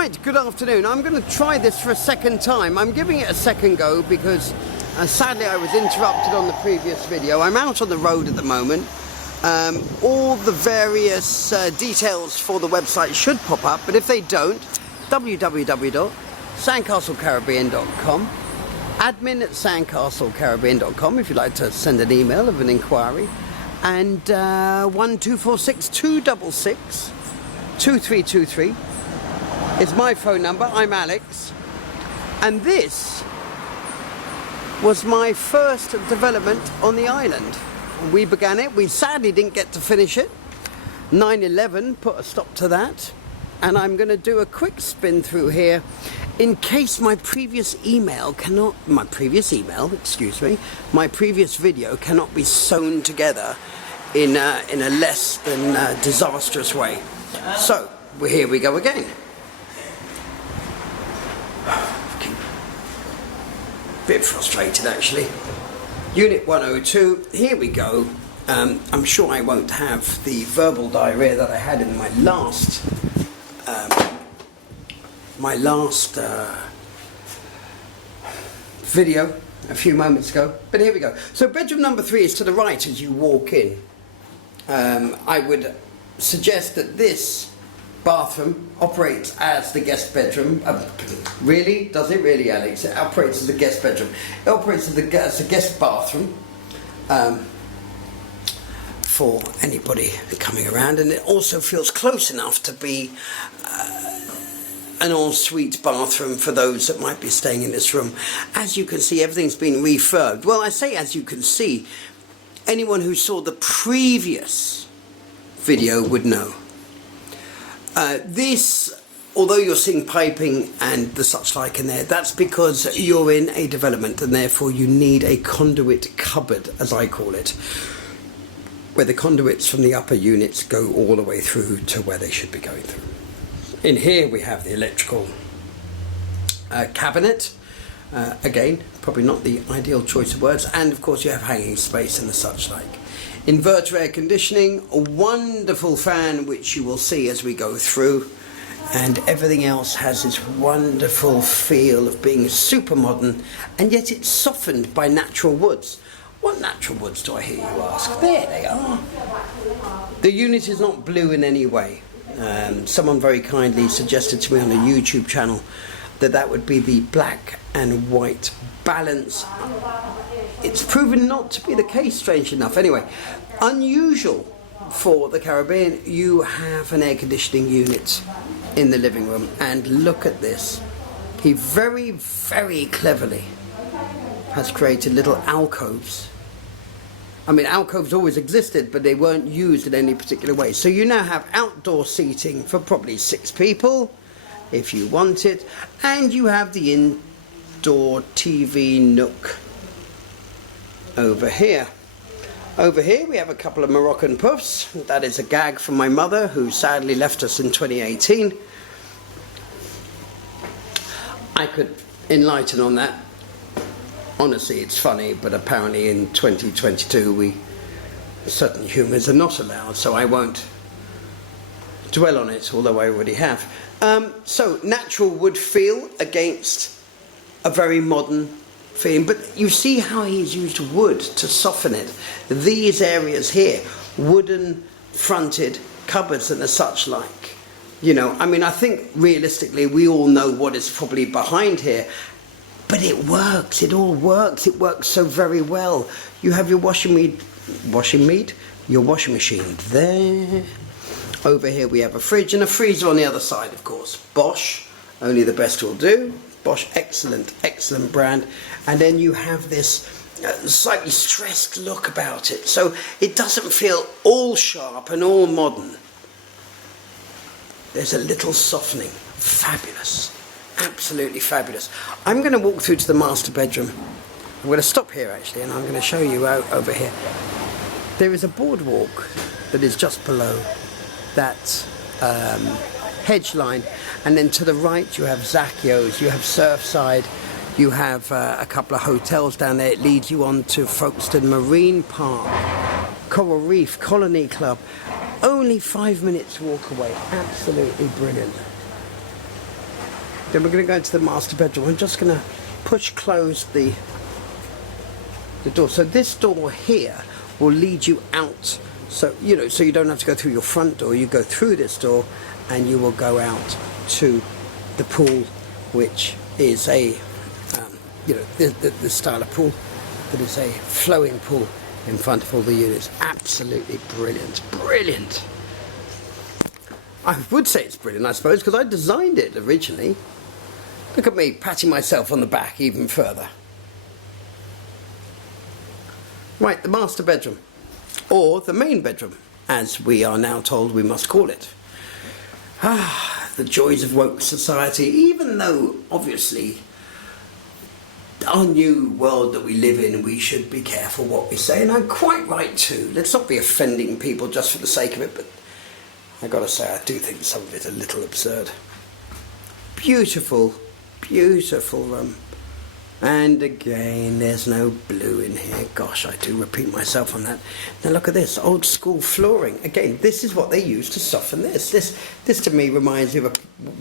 Right, good afternoon. I'm going to try this for a second time. I'm giving it a second go because sadly I was interrupted on the previous video. I'm out on the road at the moment. All the various details for the website should pop up, but if they don't, www.sandcastlecaribbean.com, admin@sandcastlecaribbean.com if you'd like to send an email of an inquiry, and 1246 266 2323 is my phone number. I'm Alex, and this was my first development on the island. We began it. We sadly didn't get to finish it. 9/11 put a stop to that, and I'm going to do a quick spin through here in case my previous video cannot be sewn together in a less than disastrous way. So here we go again. Bit frustrated actually. Unit 102, here we go. I'm sure I won't have the verbal diarrhea that I had in my last video a few moments ago, but here we go. So bedroom number 3 is to the right as you walk in. I would suggest that this bathroom operates as the guest bedroom. Really? Does it really, Alex? It operates as the guest bedroom. It operates as a guest bathroom for anybody coming around, and it also feels close enough to be an ensuite bathroom for those that might be staying in this room. As you can see, everything's been refurbed. Well, I say as you can see, anyone who saw the previous video would know. This, although you're seeing piping and the such like in there, that's because you're in a development and therefore you need a conduit cupboard, as I call it, where the conduits from the upper units go all the way through to where they should be going through. In here we have the electrical cabinet, again probably not the ideal choice of words, and of course you have hanging space and the such like. Inverter air conditioning, a wonderful fan which you will see as we go through, and everything else has this wonderful feel of being super modern, and yet it's softened by natural woods. What natural woods do I hear you ask? There they are. The unit is not blue in any way. Someone very kindly suggested to me on a YouTube channel that would be the black and white balance. It's proven not to be the case, strange enough. Anyway, unusual for the Caribbean, you have an air conditioning unit in the living room, and look at this. He very, very cleverly has created little alcoves. I mean, alcoves always existed, but they weren't used in any particular way. So you now have outdoor seating for probably 6 people, if you want it, and you have the indoor TV nook over here. Over here we have a couple of Moroccan puffs. That is a gag from my mother, who sadly left us in 2018. I could enlighten on that. Honestly, it's funny, but apparently in 2022 certain humours are not allowed, so I won't dwell on it, although I already have. So natural wood feel against a very modern feeling, but you see how he's used wood to soften it. These areas here, wooden fronted cupboards and the such like. You know, I mean, I think realistically we all know what is probably behind here, but it works. It all works. It works so very well. You have your washing machine there. Over here we have a fridge and a freezer on the other side, of course. Bosch, only the best will do. Bosch, excellent brand. And then you have this slightly stressed look about it. So it doesn't feel all sharp and all modern. There's a little softening. Fabulous. Absolutely fabulous. I'm going to walk through to the master bedroom. I'm going to stop here actually, and I'm going to show you out over here. There is a boardwalk that is just below that hedge line, and then to the right you have Zacchio's, you have Surfside, you have a couple of hotels down there. It leads you on to Folkestone Marine Park, Coral Reef, Colony Club. Only 5 minutes walk away. Absolutely brilliant. Then we're going to go into the master bedroom. I'm just going to push close the door. So this door here will lead you out. So, you know, so you don't have to go through your front door. You go through this door and you will go out to the pool, which is a, you know, the style of pool that is a flowing pool in front of all the units. Absolutely brilliant. Brilliant. I would say it's brilliant, I suppose, because I designed it originally. Look at me patting myself on the back even further. Right, the master bedroom, or the main bedroom, as we are now told we must call it. Ah, the joys of woke society, even though, obviously, our new world that we live in, we should be careful what we say, and I'm quite right too. Let's not be offending people just for the sake of it, but I gotta say, I do think some of it a little absurd. Beautiful, beautiful room. And again, there's no blue in here. Gosh, I do repeat myself on that. Now look at this, old school flooring. Again, this is what they use to soften this. This to me reminds me of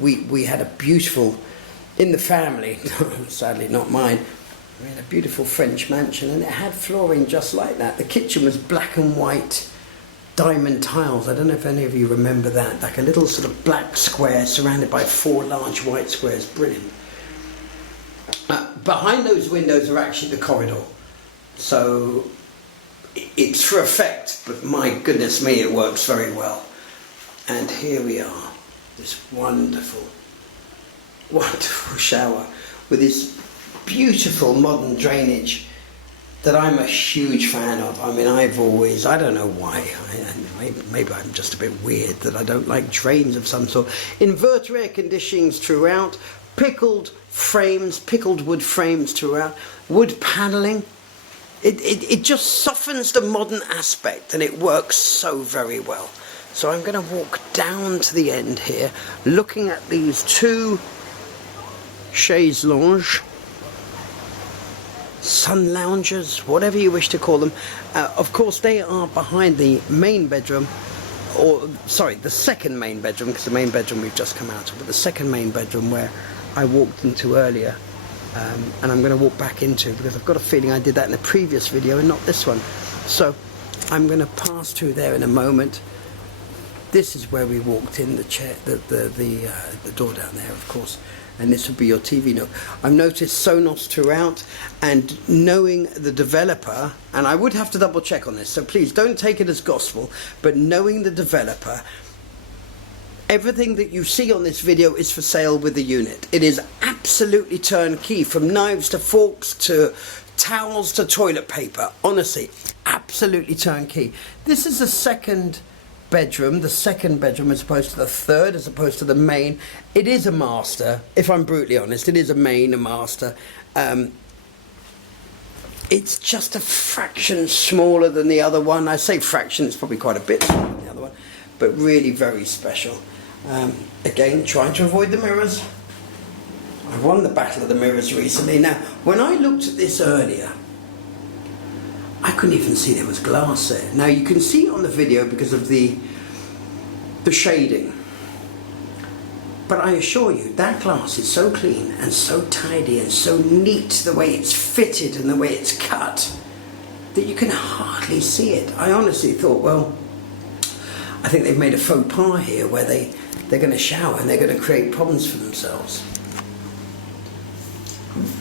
we had a beautiful, in the family, sadly not mine, we had a beautiful French mansion and it had flooring just like that. The kitchen was black and white diamond tiles. I don't know if any of you remember that, like a little sort of black square surrounded by 4 large white squares. Brilliant. Behind those windows are actually the corridor, so it's for effect, but my goodness me, it works very well. And here we are, this wonderful, wonderful shower with this beautiful modern drainage that I'm a huge fan of. I mean, I've always, I don't know why, maybe I'm just a bit weird that I don't like drains of some sort. Inverter air conditionings throughout, pickled frames, pickled wood frames throughout, wood panelling. It just softens the modern aspect and it works so very well. So I'm going to walk down to the end here, looking at these 2 chaise lounge, sun loungers, whatever you wish to call them. Of course, they are behind the main bedroom, or sorry, the second main bedroom, because the main bedroom we've just come out of, but the second main bedroom where I walked into earlier, and I'm going to walk back into, because I've got a feeling I did that in the previous video and not this one. So I'm going to pass through there in a moment. This is where we walked in, the chair, the door down there, of course, and this would be your TV nook. I've noticed Sonos throughout, and knowing the developer, and I would have to double check on this, so please don't take it as gospel, but knowing the developer, everything that you see on this video is for sale with the unit. It is absolutely turnkey, from knives to forks to towels to toilet paper. Honestly, absolutely turnkey. This is the second bedroom, as opposed to the third, as opposed to the main. It is a master, if I'm brutally honest. It is a master. It's just a fraction smaller than the other one. I say fraction, it's probably quite a bit smaller than the other one, but really very special. Again, trying to avoid the mirrors. I won the battle of the mirrors recently. Now, when I looked at this earlier, I couldn't even see there was glass there. Now, you can see it on the video because of the shading. But I assure you, that glass is so clean and so tidy and so neat, the way it's fitted and the way it's cut, that you can hardly see it. I honestly thought, well, I think they've made a faux pas here where they're going to shower and they're going to create problems for themselves.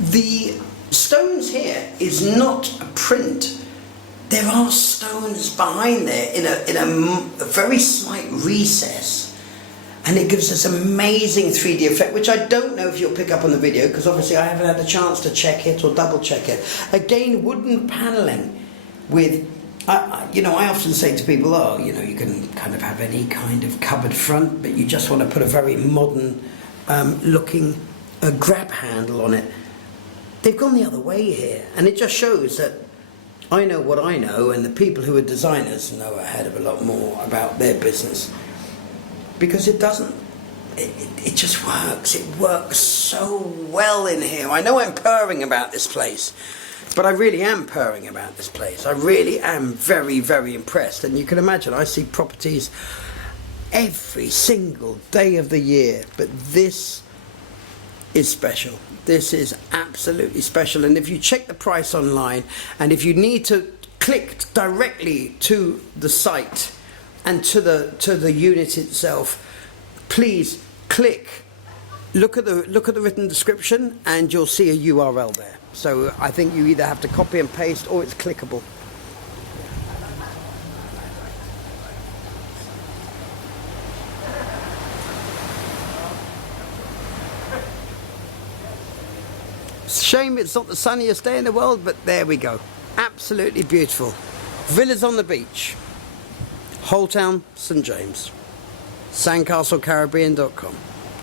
The stones here is not a print. There are stones behind there in a very slight recess, and it gives us amazing 3D effect, which I don't know if you'll pick up on the video, because obviously I haven't had a chance to check it or double check it. Again, wooden paneling with, you know, I often say to people, oh, you know, you can kind of have any kind of cupboard front, but you just want to put a very modern looking grab handle on it. They've gone the other way here, and it just shows that I know what I know, and the people who are designers know a hell of a lot more about their business, because it doesn't. It just works. It works so well in here. I know I'm purring about this place, but I really am purring about this place. I really am very, very impressed. And you can imagine, I see properties every single day of the year, but this is special. This is absolutely special. And if you check the price online, and if you need to click directly to the site and to the unit itself, please click. Look at the written description, and you'll see a URL there. So I think you either have to copy and paste, or it's clickable. Shame it's not the sunniest day in the world, but there we go. Absolutely beautiful. Villas on the beach. Holetown, St James. Sandcastlecaribbean.com.